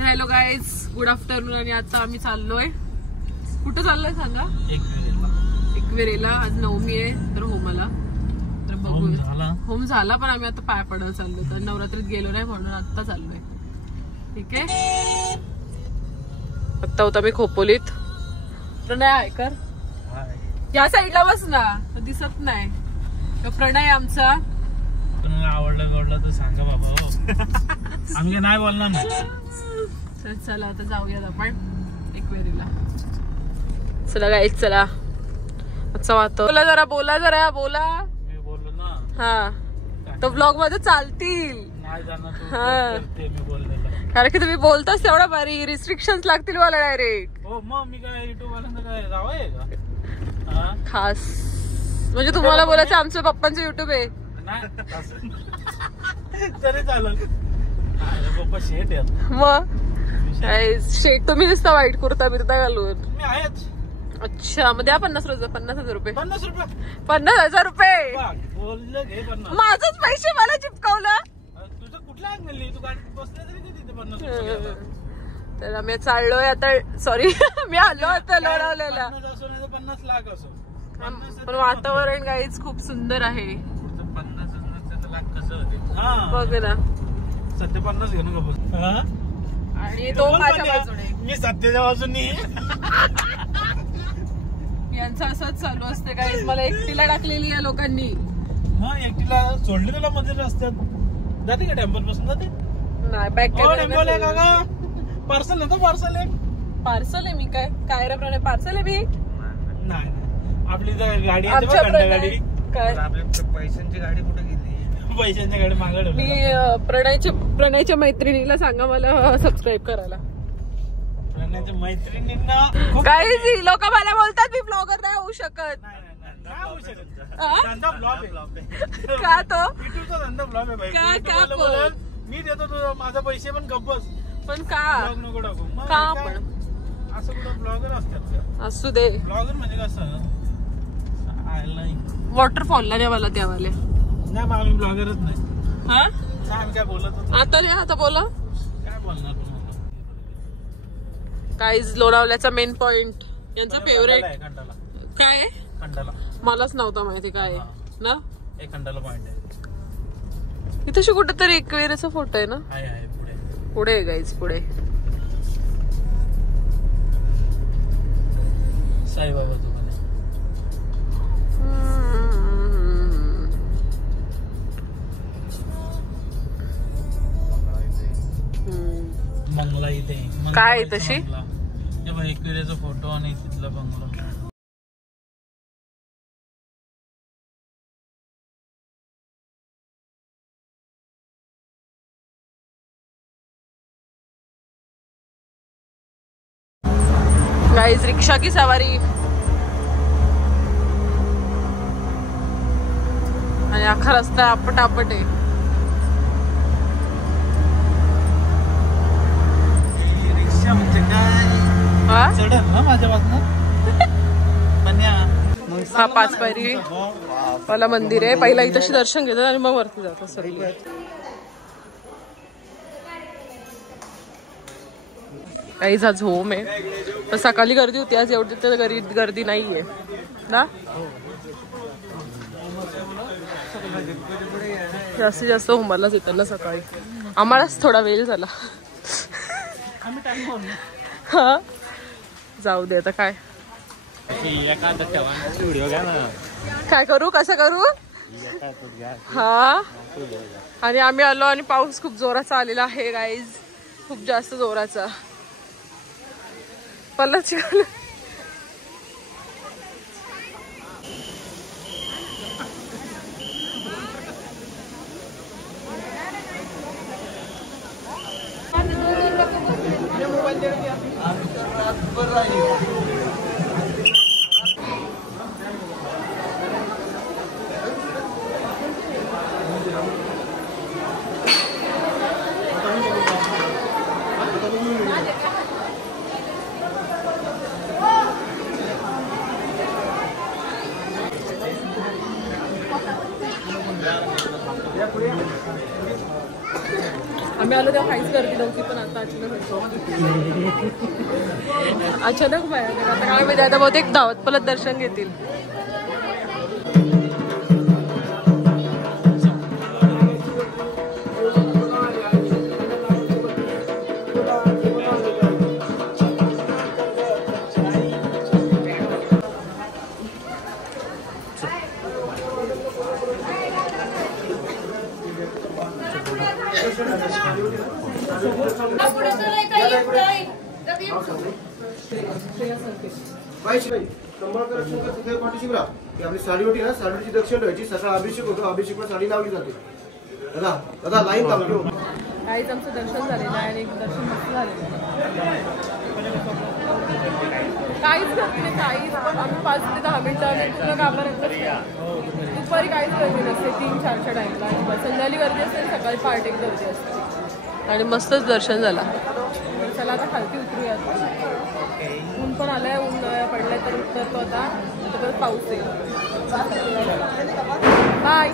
Hello guys, good afternoon. आणि आता आम्ही चाललोय, कुठं चाललोय सांगा? एकविरेला. आज नवमी आहे तर होमाला. तर बघूया. होम झाला पण आम्ही आता पाय पडायला चाललो. तर नवरात्रीत गेलो नाही म्हणून आता चाललोय. ठीक आहे. आता होता मी खोपोलीत. प्रणय आयकर या साईडला बस ना, दिसत नाही. प्रणय आमचा आवडला तर सांगा बाबा. आम्ही नाही बोलणार नाही. तर चला आता जाऊयात आपण एकवेरीला. चला गाईज, चला. अच्छा वाटतं. बोला जरा मी बोललो ना. हा, तर ब्लॉग मध्ये चालतील. नाही जाणार मी बोललेलं. कारण की तुम्ही बोलताच तेवढा भारी. रिस्ट्रिक्शन्स लागतील मला डायरेक्ट. हो मग मी काय युट्यूब वाल्यांना काय जावं का खास? म्हणजे तुम्हाला बोलायचं आमच्या पप्पांचं युट्यूब आहे तरी चालेल. पप्पा शेट आहे मग. शेट तुम्ही दिसता वाईट कुर्ता बिरता घालून. मी आहेच. अच्छा, मग द्या 50,000 रुपये. 50,000 रुपये बोललं घे. माझंच पैसे मला चिपकवलं. तुझं कुठल्या अंगली? तू गाडी बसले तरी तिथे 50,000. तर आम्ही चाललोय आता. सॉरी मी आलो आता लोणावळ्याला. 50 लाख असो पण वातावरण गाईच खूप सुंदर आहे. 50 लाख कसं होते बघ ना. सध्या 50 घेऊन का बस. आणि तो माझ्या बाजूने. मी सध्याच्या बाजूने. यांचं असंच चालू असते गाईज. मला एकटीला टाकलेली या लोकांनी. हा, एकटीला सोडले तुला मंदिर रस्त्यात. जाते का टेम्पल पासून? जाते नाही. बॅक टेम्पल आहे का? पार्सल आहे. पार्सल आहे. पार्सल आहे. मी काय रे प्रणय, पार्सल आहे. मी नाही. आपली गाडी आमच्या गाडी काय पैशांची गाडी कुठे गेली? पैशांची गाडी मागं. मी प्रणयच्या मैत्रिणीला सांगा मला सबस्क्राईब करायला. प्रणयच्या मैत्रिणींना काही लोक मला बोलतात मी ब्लॉगर नाही होऊ शकत. नाही होऊ शकत. धंदा ब्लॉग आहे का? तो युट्यूबचा धंदा ब्लॉग आहे भाई. का मी देतो तुझं माझा पैसे पण गप्पच. पण का नको टाकू का? पण असं कुठं ब्लॉगर असतात? असू दे. ब्लॉगर म्हणजे कसं? वॉटरफॉलला नाही मला त्यावाले. नाही मग आम्ही ब्लॉगरच नाही. हा, आम्ही काय बोलत होतो आता नाही. आता बोला काय बोलणार. काहीच लोणावल्याचा मेन पॉइंट. यांचा फेवरेट काय? खंडाला. मलाच नव्हता माहिती काय ना. एक खंडाला पॉइंट आहे. इथं कुठेतरी एकविरेचा फोटो आहे ना. आहे पुढे. पुढे आहे गाईज, पुढे साईबाबाचं बंगला इथे. काय तशी एकविरेचा फोटो आणि तिथला बंगला. गाइस, रिक्शा की सवारी. आणि अख्खा रस्ता आपटापट आहे. रिक्षा म्हणजे काय? चढल ना माझ्या बाजून. हा 5 पायरी वाला मंदिर आहे. पहिला इथं दर्शन घेतात आणि मग वरती जातात सर्व. काहीच आज होम आहे. तर सकाळी गर्दी होती, आज एवढी तर गर्दी नाहीये ना. जास्तीत जास्त होमालाच येतात ना सकाळी. आम्हालाच थोडा वेळ झाला. हा, जाऊ दे आता. काय काय करू, कसं करू. हा, आणि आम्ही आलो आणि पाऊस खूप जोराचा आलेला आहे गाईज. खूप जास्त जोराचा. पल्लाची आम्ही आलो तेव्हा काहीच गर्दी नव्हती, पण आता अचानक भयानक. आता काय माहिती, आता बहुतेक धावत पलत दर्शन घेतील. आपली साडी होती ना, साडीची दक्षिण ठेवायची. सकाळ अभिषेक होतो, अभिषेकला साडी लावली जाते. दादा दादा लाईन थांबली. काहीच आमचं दर्शन झालेलं आहे आणि दर्शन मस्त झालेलं आहे. काहीच गर्दी नाही, काहीच. आम्ही 5 ते 10 मिनिटं आम्ही पूर्ण गाभाऱ्यात दुपारी काहीच गर्दी नसते 3-4च्या टाईमला. संध्याकाळी गर्दी असते, सकाळी पहाटे एक गर्दी असते आणि मस्तच दर्शन झाला. चला आता खालती उतरूया. ऊन पण आलाय, ऊन पडलाय तर उतरतो आता, परत पाऊस येईल. बाय.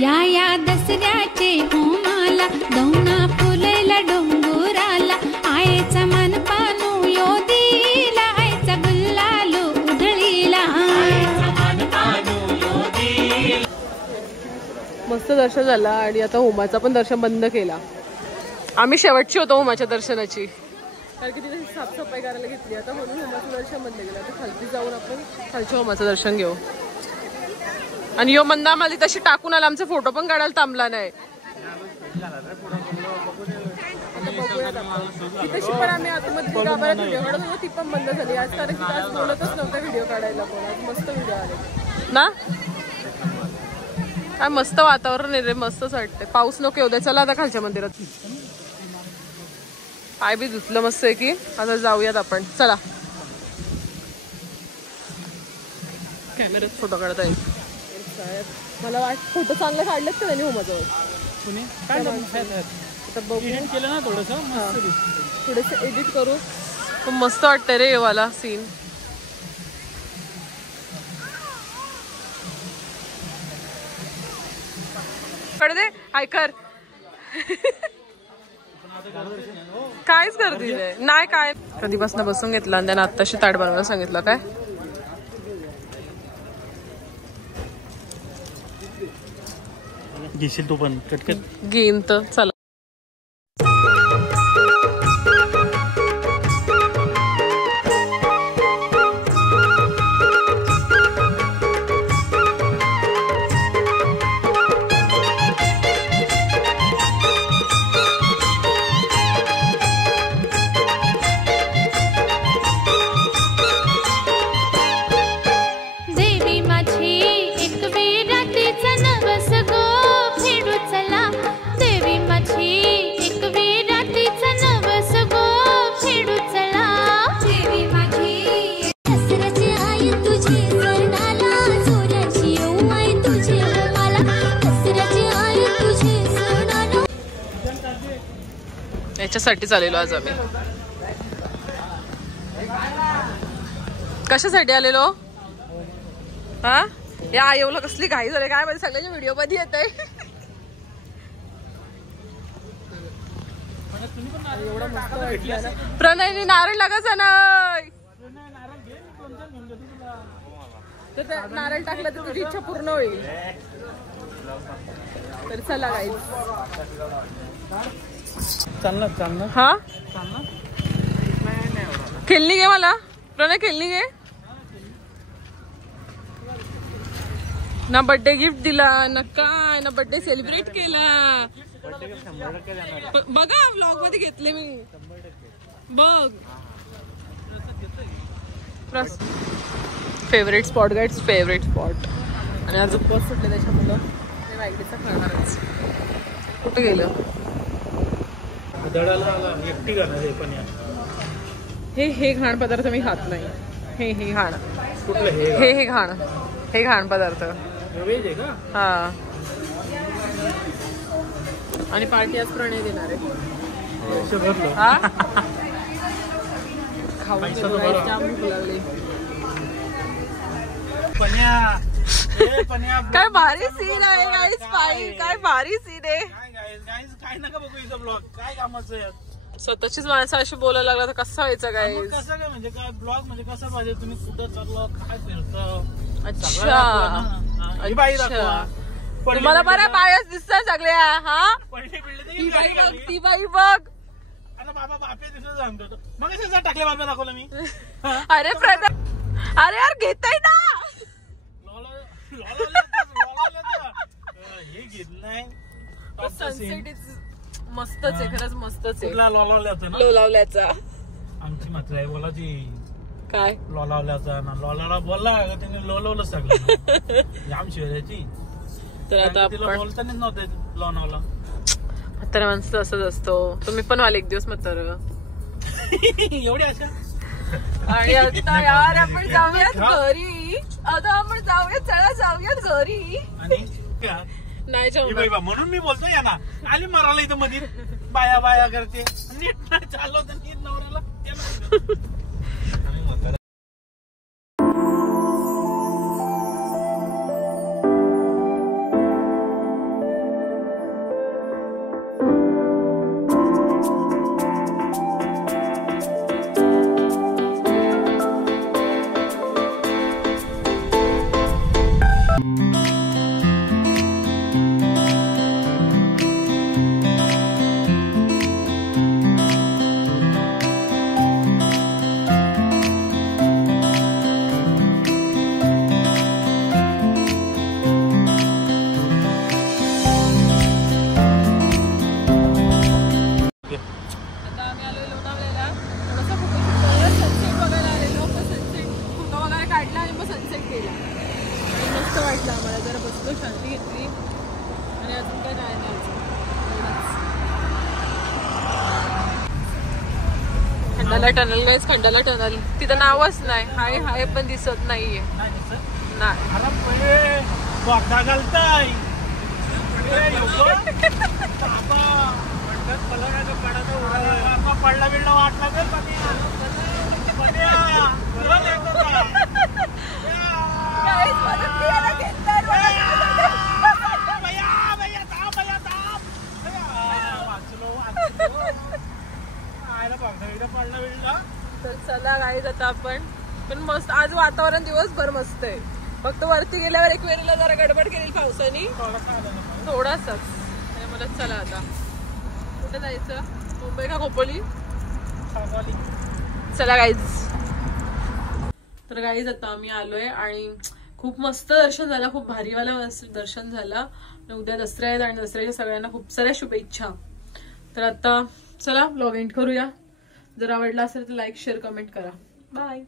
या दसऱ्याचे होमाला दौना फुलेला डोंगराला आयचा मन पानू योदीला आयचा गुल्लालो उधळीला. मस्त दर्शन झाला आणि आता होमाचा पण दर्शन बंद केला. आम्ही शेवटची होतो होमाच्या दर्शनाची, कारण की तिथे साफसफाई करायला घेतली. आता म्हणून होमाचं दर्शन बंद केलं. आता खालती जाऊन आपण खालच्या होमाचं दर्शन घेऊ. आणि यो मंदा आम्हाला तशी टाकून आला, आमचा फोटो पण काढायला थांबला नाही. आता बघूयात आपण. तशी पण आम्ही आतमध्ये गाभाऱ्यात व्हिडिओ काढत होतो, ती पण बंद झाली आज, कारण की आज बोलतच नव्हतं व्हिडिओ काढायला. पण आज मस्त व्हिडिओ आले ना. काय मस्त वातावरण आहे रे, मस्तच वाटतंय. पाऊस नको येऊ द्या. चला आता खालच्या मंदिरात. पाय बी धुतलं मस्त आहे की. आता जाऊयात आपण. चला. कॅमेऱ्यात फोटो काढता येईल. मला फोटो चांगले काढलेत का त्यांनी होमाजवळ. केलं ना थोडंसं एडिट करू. पण मस्त वाटतंय रे वाला सीन. कडे दे ऐकर. कायच गर्दी नाही. काय कधीपासून बसून घेतला आणि त्याने आत्ताशी ताट बनवायला सांगितलं. काय घेशील तू पण कटकट घेईन तर. चला. देवी माझी एक विरातीचा नवस गो फेडू चला. देवी माझी एक विरातीचा नवस गो फेडू चला. देवी माझी दसऱ्याची आई तुझी सणाला सोन्याची येऊ आई तुझी मला. दसऱ्याची आई तुझी सणाला. याच्यासाठी चालेलो आज आम्ही. कशासाठी आलेलो हा. या येऊला कसली घाई झाली काय माहिती, सगळ्यांच्या व्हिडिओ मध्ये येत आहे. प्रणयनी नारळ लागायचा नाही तर नारळ टाकलं तर तुझी इच्छा पूर्ण होईल. तर चला गाईज. चालणार हा खेळणी घे मला. प्रणय खेळणी घे ना. बर्थडे गिफ्ट दिला ना, काय ना बर्थडे सेलिब्रेट केला. बघा व्लॉग मध्ये घेतले मी. बघ favourite spot guides, favourite spot. आणि आज उपवास सुटले त्याच्यामुळं ते वाईगडीचा खाणारच. कुठं गेलं दडाला एकटी करणार हे पण. हे घाण पदार्थ मी खात नाही. हे घाण. कुठलं हे घाण. हे घाण पदार्थ व्हेज आहे का. हा. आणि पार्टी आज प्रणय देणार आहे. हा खाऊन जाम भूक लागली. काय भारी सीन आहे गाईस. काय भारी सीन आहे. काय नका बघू इथं ब्लॉग, काय कामाचं आहे. स्वतःचीच माणसं अशी बोलायला लागला तर कसं व्हायचं काय. कसं काय म्हणजे काय ब्लॉग म्हणजे कसं पाहिजे, तुम्ही कुठं चाललं, काय फिरतं. अच्छा ही बाई दाखवा. तुम्हाला बऱ्या बायाच दिसतात सगळ्या. हा पडली बिडली ती बाई बघ, ती बाई बघ. आता बाबा बापे दिसत सांगतो मग कसं टाकले बापे दाखवलं मी. अरे प्रताप, अरे यार घेताय ना. हे घेत नाही. सनसेट मस्तच आहे, खरंच मस्तच आहे. लोलावल्याचा ना, लोलावल्याचा. आमची मात्र आहे बोलाची काय लोलावल्याचा ना, लोलाला बोलला का त्याने लोलवलंच टाकलं जाम शिवायची. तर आता तिला बोलतानाच नव्हते लोणावला. म्हातारा माणसं असंच असतो. तुम्ही पण वाले एक दिवस म्हातारा. एवढी अशा. आणि आता यार आपण जाऊयात घरी. आता आपण जाऊयात, चला जाऊयात घरी. आणि नाही जाऊ म्हणून मी बोलतो या ना, आली मारायला इथं मध्ये बाया बाया करते, नीट नाही चाललो तर नीट नवऱ्याला. शांती घेतली आणि अजून काय नाही. खंडाला टनल गाईस, खंडाला टनल. तिथं नावच नाही, हाय हाय पण दिसत नाहीये. पडला बिडला वाटला तर चला गाईज आता आपण पण मस्त. आज वातावरण दिवसभर मस्त आहे. फक्त वरती गेल्यावर एक वेळेला जरा गडबड केली पावसाने थोडासाच. मला चला आता कुठे जायचं, मुंबई का खोपोली. चला गाईज. तर गाईज आता आम्ही आलोय आणि खूप मस्त दर्शन झालं, खूप भारीवाला दर्शन झालं. उद्या दसरा आहेत आणि दसऱ्याच्या सगळ्यांना खूप साऱ्या शुभेच्छा. तर आता चला व्लॉग एंड करूया. जर आवडला असेल तर लाईक शेअर कमेंट करा. बाय.